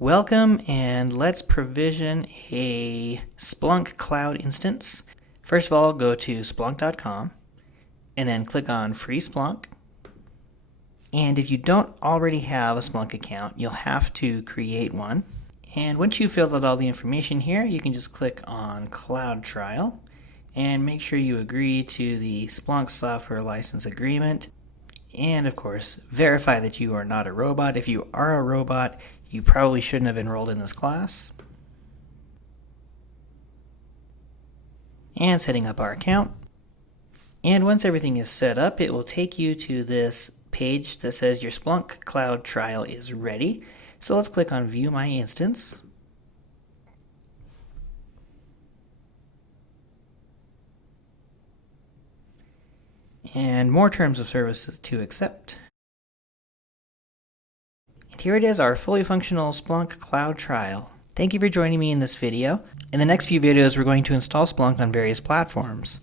Welcome, and let's provision a Splunk Cloud instance. First of all, go to splunk.com and then click on Free Splunk. And if you don't already have a Splunk account, you'll have to create one. And once you've filled out all the information here, you can just click on Cloud Trial and make sure you agree to the Splunk Software License Agreement. And of course, verify that you are not a robot. If you are a robot, you probably shouldn't have enrolled in this class. And setting up our account. And once everything is set up, it will take you to this page that says your Splunk Cloud trial is ready. So let's click on View My Instance. And more terms of services to accept. And here it is, our fully functional Splunk Cloud trial. Thank you for joining me in this video. In the next few videos, we're going to install Splunk on various platforms.